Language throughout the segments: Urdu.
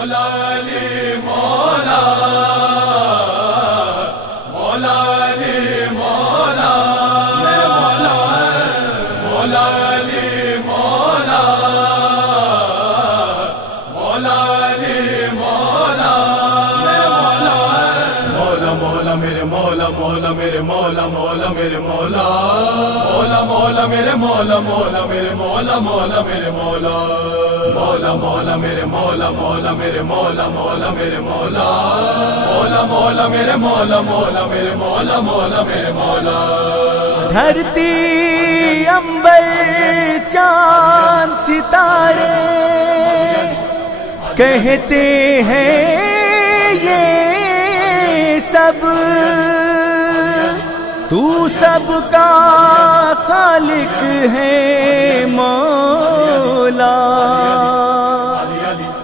مولا علی مولا مولا علی مولا مولا علی مولا مولا علی مولا مولا مولا میرے مولا مولا میرے مولا مولا میرے مولا مولا مولا میرے مولا مولا میرے مولا مولا میرے مولا مولا مولا میرے مولا مولا میرے مولا مولا میرے مولا مولا مولا میرے مولا مولا میرے مولا مولا میرے مولا دھرتی عنبر چاند ستارے کہتے ہیں یہ سب تو سب کا خالق ہے مولا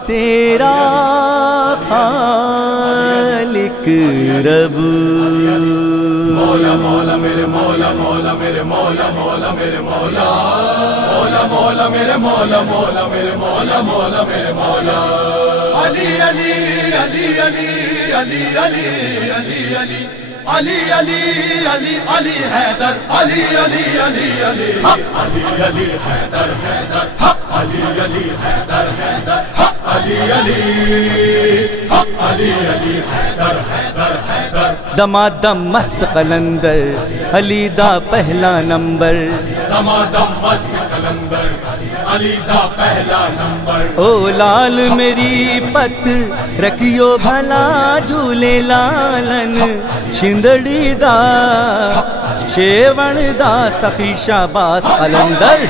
تیرا خالق رب مولا مولا میرے مولا مولا میرے مولا مولا میرے مولا مولا مولا میرے مولا مولا میرے مولا مولا میرے مولا علی علی علی علی علی علی علی علی علی علی علی علی حیدر علی علی علی علی حق علی علی حیدر حیدر حق علی علی حیدر حیدر حق علی علی حق علی علی حیدر حیدر حیدر دمادم مست قلندر علی دا پہلا نمبر دمادم مست قلندر علی دا پہلا نمبر او لال میری پت رکھیو بھلا جھولے لالن شندڑی دا شیون دا سخی شاباس قلندر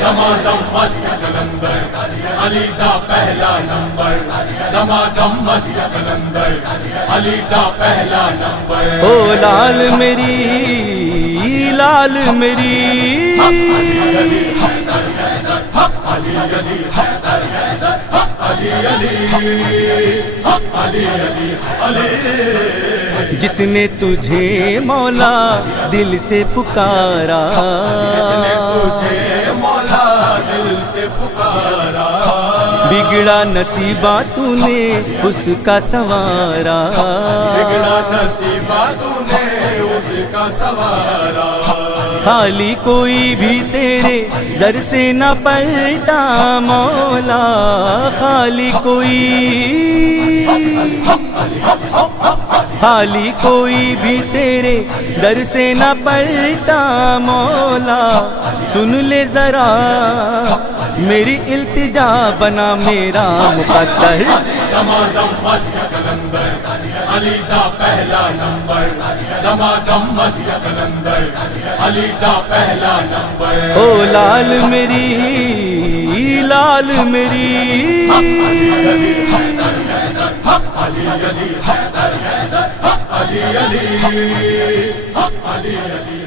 دمادم مست قلندر علی دا پہلا نمبر دمادم مست قلندر علی دا پہلا نمبر او لال میری لال میری علی علی حیدر حیدر حق علی علی حق علی علی علی جس نے تجھے مولا دل سے پکارا جس نے تجھے مولا دل سے پکارا بگڑا نصیبہ تو نے اس کا سوارا بگڑا نصیبہ تو نے اس کا سوارا خالی کوئی بھی تیرے در سے نہ پلٹا مولا خالی کوئی بھی تیرے در سے نہ پلٹا مولا سن لے ذرا میری التجا بنا میرا مقدر دمادم مست قلندر علی دا پہلا نمبر دمادم مست قلندر علی دا پہلا نمبر او لال میری لال میری حق علی علی حیدر حیدر حق علی علی حق علی علی